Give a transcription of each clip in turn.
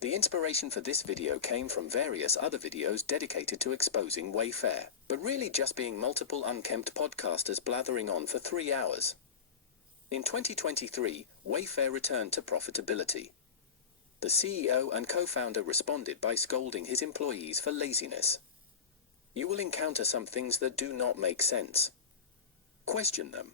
The inspiration for this video came from various other videos dedicated to exposing Wayfair, but really just being multiple unkempt podcasters blathering on for 3 hours. In 2023, Wayfair returned to profitability. The CEO and co-founder responded by scolding his employees for laziness. You will encounter some things that do not make sense. Question them.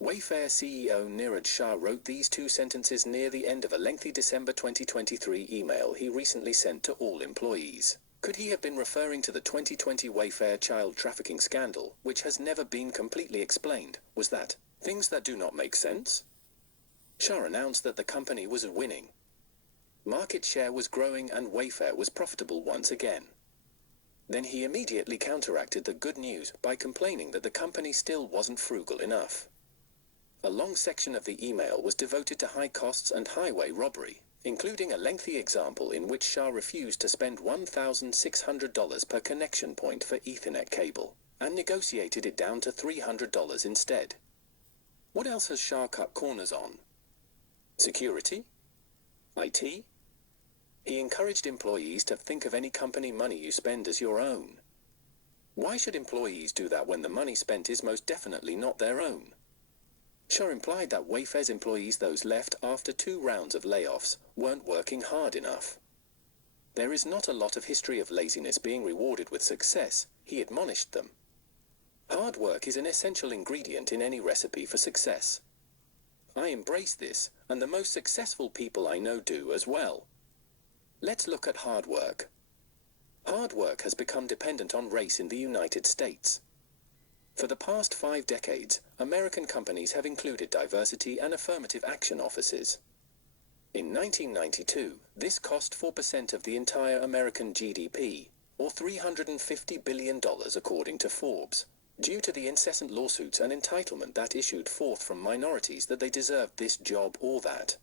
Wayfair CEO Niraj Shah wrote these 2 sentences near the end of a lengthy December 2023 email he recently sent to all employees. Could he have been referring to the 2020 Wayfair child trafficking scandal, which has never been completely explained? Was that things that do not make sense? Shah announced that the company was winning. Market share was growing and Wayfair was profitable once again. Then he immediately counteracted the good news by complaining that the company still wasn't frugal enough. A long section of the email was devoted to high costs and highway robbery, including a lengthy example in which Shah refused to spend $1,600 per connection point for Ethernet cable, and negotiated it down to $300 instead. What else has Shah cut corners on? Security? IT? He encouraged employees to think of any company money you spend as your own. Why should employees do that when the money spent is most definitely not their own? Shah implied that Wayfair's employees, those left after 2 rounds of layoffs, weren't working hard enough. There is not a lot of history of laziness being rewarded with success, he admonished them. Hard work is an essential ingredient in any recipe for success. I embrace this, and the most successful people I know do as well. Let's look at hard work. Hard work has become dependent on race in the United States. For the past 5 decades, American companies have included diversity and affirmative action offices. In 1992, this cost 4% of the entire American GDP, or $350 billion according to Forbes, due to the incessant lawsuits and entitlement that issued forth from minorities that they deserved this job or that.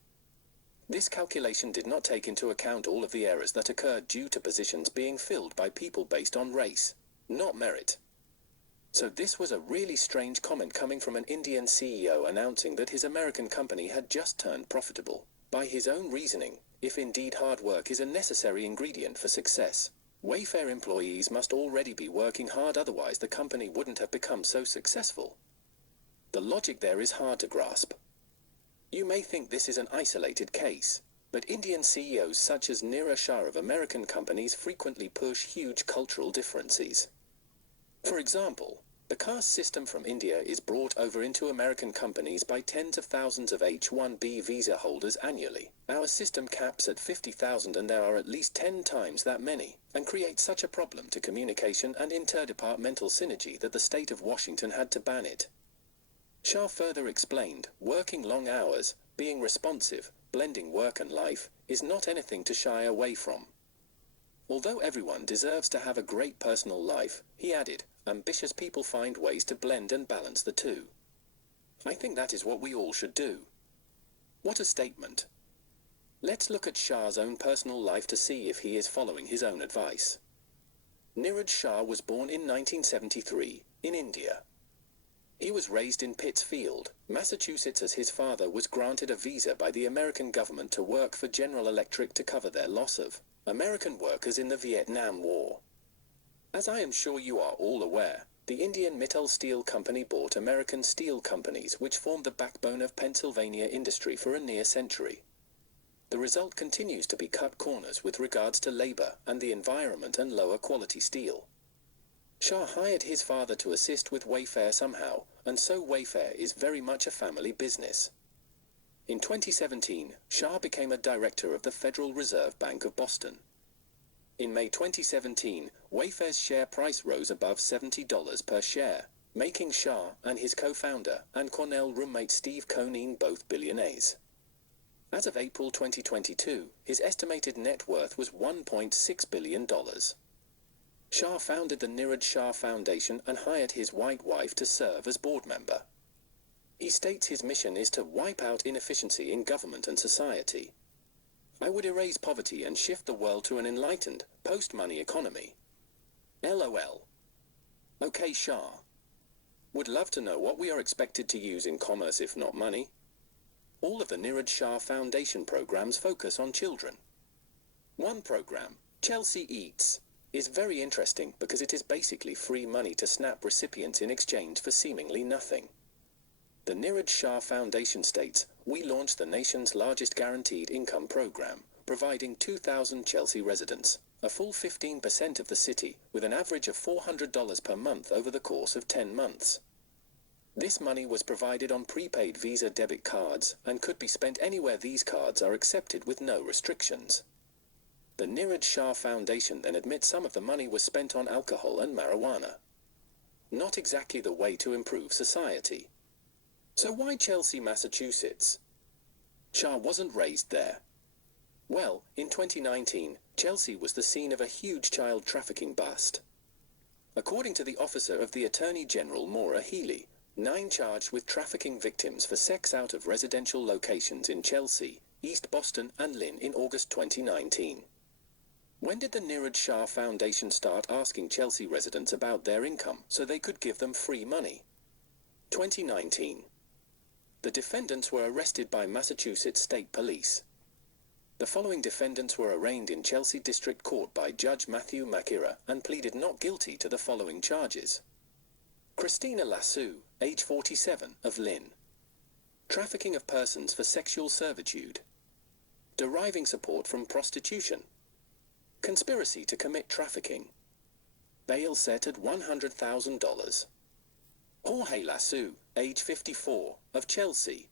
This calculation did not take into account all of the errors that occurred due to positions being filled by people based on race, not merit. So this was a really strange comment coming from an Indian CEO announcing that his American company had just turned profitable. By his own reasoning, if indeed hard work is a necessary ingredient for success, Wayfair employees must already be working hard, otherwise the company wouldn't have become so successful. The logic there is hard to grasp. You may think this is an isolated case, but Indian CEOs such as Niraj Shah of American companies frequently push huge cultural differences. For example, the caste system from India is brought over into American companies by tens of thousands of H-1B visa holders annually. Our system caps at 50,000 and there are at least 10 times that many, and creates such a problem to communication and interdepartmental synergy that the state of Washington had to ban it. Shah further explained, working long hours, being responsive, blending work and life, is not anything to shy away from. Although everyone deserves to have a great personal life, he added, ambitious people find ways to blend and balance the two. I think that is what we all should do. What a statement. Let's look at Shah's own personal life to see if he is following his own advice. Niraj Shah was born in 1973, in India. He was raised in Pittsfield, Massachusetts, as his father was granted a visa by the American government to work for General Electric to cover their loss of American workers in the Vietnam War. As I am sure you are all aware, the Indian Mittal Steel Company bought American steel companies which formed the backbone of Pennsylvania industry for a near century. The result continues to be cut corners with regards to labor and the environment and lower quality steel. Shah hired his father to assist with Wayfair somehow, and so Wayfair is very much a family business. In 2017, Shah became a director of the Federal Reserve Bank of Boston. In May 2017, Wayfair's share price rose above $70 per share, making Shah and his co-founder and Cornell roommate Steve Conine both billionaires. As of April 2022, his estimated net worth was $1.6 billion. Shah founded the Niraj Shah Foundation and hired his white wife to serve as board member. He states his mission is to wipe out inefficiency in government and society. I would erase poverty and shift the world to an enlightened, post-money economy. LOL. Okay, Shah. Would love to know what we are expected to use in commerce if not money. All of the Niraj Shah Foundation programs focus on children. One program, Chelsea Eats, is very interesting because it is basically free money to SNAP recipients in exchange for seemingly nothing. The Niraj Shah Foundation states, "We launched the nation's largest guaranteed income program, providing 2,000 Chelsea residents, a full 15% of the city, with an average of $400 per month over the course of 10 months. This money was provided on prepaid Visa debit cards and could be spent anywhere these cards are accepted with no restrictions." The Niraj Shah Foundation then admits some of the money was spent on alcohol and marijuana. Not exactly the way to improve society. So why Chelsea, Massachusetts? Shah wasn't raised there. Well, in 2019, Chelsea was the scene of a huge child trafficking bust. According to the officer of the Attorney General Maura Healey, 9 charged with trafficking victims for sex out of residential locations in Chelsea, East Boston and Lynn in August 2019. When did the Niraj Shah Foundation start asking Chelsea residents about their income so they could give them free money? 2019. The defendants were arrested by Massachusetts State Police. The following defendants were arraigned in Chelsea District Court by Judge Matthew Makira and pleaded not guilty to the following charges. Christina Lassou, age 47, of Lynn. Trafficking of persons for sexual servitude. Deriving support from prostitution. Conspiracy to commit trafficking. Bail set at $100,000. Jorge Lassou, age 54, of Chelsea.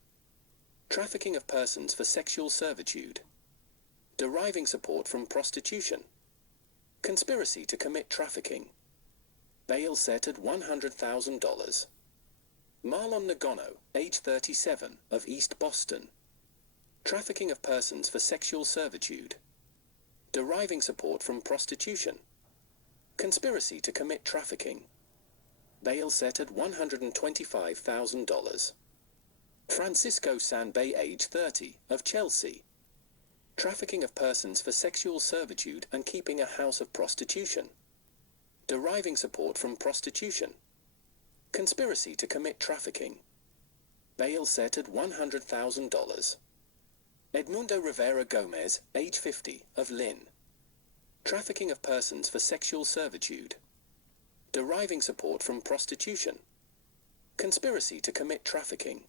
Trafficking of persons for sexual servitude. Deriving support from prostitution. Conspiracy to commit trafficking. Bail set at $100,000. Marlon Nagono, age 37, of East Boston. Trafficking of persons for sexual servitude. Deriving support from prostitution. Conspiracy to commit trafficking. Bail set at $125,000. Francisco Sanbay, age 30, of Chelsea. Trafficking of persons for sexual servitude and keeping a house of prostitution. Deriving support from prostitution. Conspiracy to commit trafficking. Bail set at $100,000. Edmundo Rivera Gomez, age 50, of Lynn. Trafficking of persons for sexual servitude. Deriving support from prostitution. Conspiracy to commit trafficking.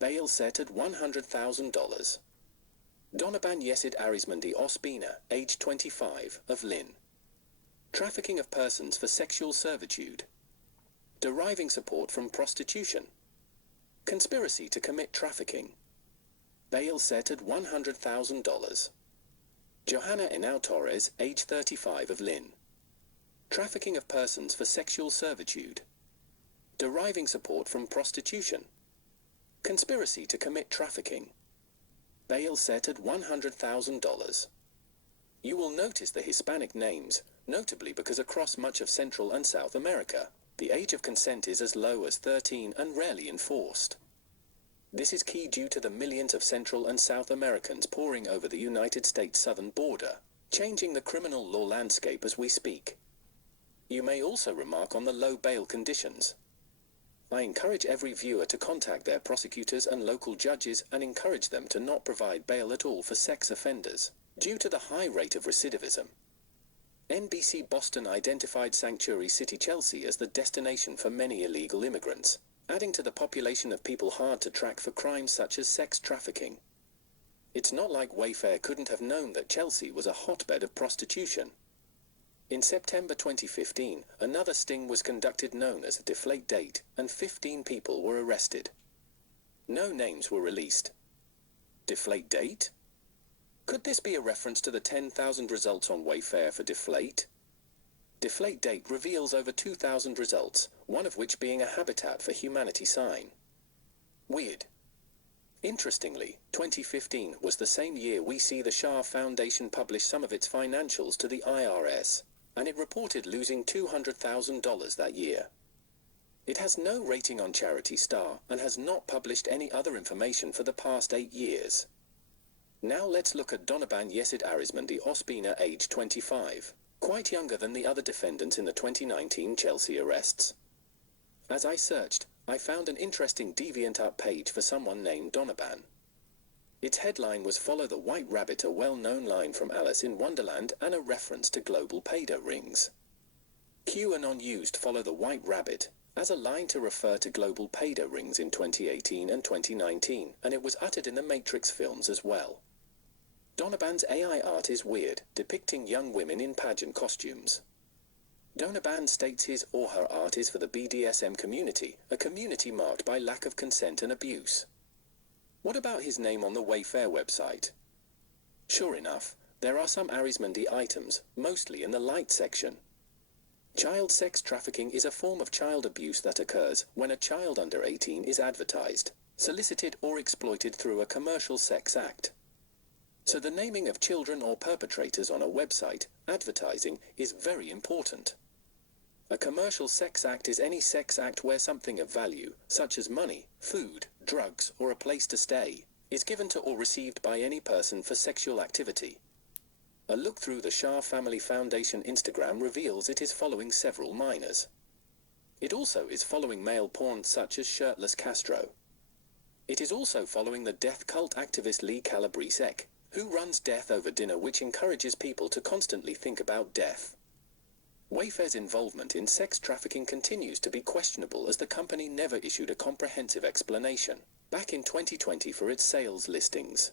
Bail set at $100,000. Donovan Yesid Arizmendi Ospina, age 25, of Lynn. Trafficking of persons for sexual servitude. Deriving support from prostitution. Conspiracy to commit trafficking. Bail set at $100,000. Johanna Enau Torres, age 35, of Lynn. Trafficking of persons for sexual servitude. Deriving support from prostitution. Conspiracy to commit trafficking. Bail set at $100,000. You will notice the Hispanic names, notably because across much of Central and South America, the age of consent is as low as 13 and rarely enforced. This is key due to the millions of Central and South Americans pouring over the United States southern border, changing the criminal law landscape as we speak. You may also remark on the low bail conditions. I encourage every viewer to contact their prosecutors and local judges and encourage them to not provide bail at all for sex offenders, due to the high rate of recidivism. NBC Boston identified Sanctuary City, Chelsea as the destination for many illegal immigrants, adding to the population of people hard to track for crimes such as sex trafficking. It's not like Wayfair couldn't have known that Chelsea was a hotbed of prostitution. In September 2015, another sting was conducted known as a Deflate Date, and 15 people were arrested. No names were released. Deflate Date? Could this be a reference to the 10,000 results on Wayfair for Deflate? Deflate Date reveals over 2,000 results, one of which being a Habitat for Humanity sign. Weird. Interestingly, 2015 was the same year we see the Shah Foundation publish some of its financials to the IRS, and it reported losing $200,000 that year. It has no rating on Charity Star and has not published any other information for the past 8 years. Now let's look at Donovan Yesid Arizmendi Ospina, age 25, quite younger than the other defendants in the 2019 Chelsea arrests. As I searched, I found an interesting DeviantArt page for someone named Donovan. Its headline was "Follow the White Rabbit," a well-known line from Alice in Wonderland and a reference to global pedo rings. QAnon used "Follow the White Rabbit" as a line to refer to global pedo rings in 2018 and 2019, and it was uttered in the Matrix films as well. Donovan's AI art is weird, depicting young women in pageant costumes. Donovan states his or her art is for the BDSM community, a community marked by lack of consent and abuse. What about his name on the Wayfair website? Sure enough, there are some Arismundi items, mostly in the light section. Child sex trafficking is a form of child abuse that occurs when a child under 18 is advertised, solicited or exploited through a commercial sex act. So the naming of children or perpetrators on a website, advertising, is very important. A commercial sex act is any sex act where something of value, such as money, food, drugs, or a place to stay, is given to or received by any person for sexual activity. A look through the Shah Family Foundation Instagram reveals it is following several minors. It also is following male porn such as shirtless Castro. It is also following the death cult activist Lee Calabrese, who runs Death Over Dinner, which encourages people to constantly think about death. Wayfair's involvement in sex trafficking continues to be questionable as the company never issued a comprehensive explanation back in 2020 for its sales listings.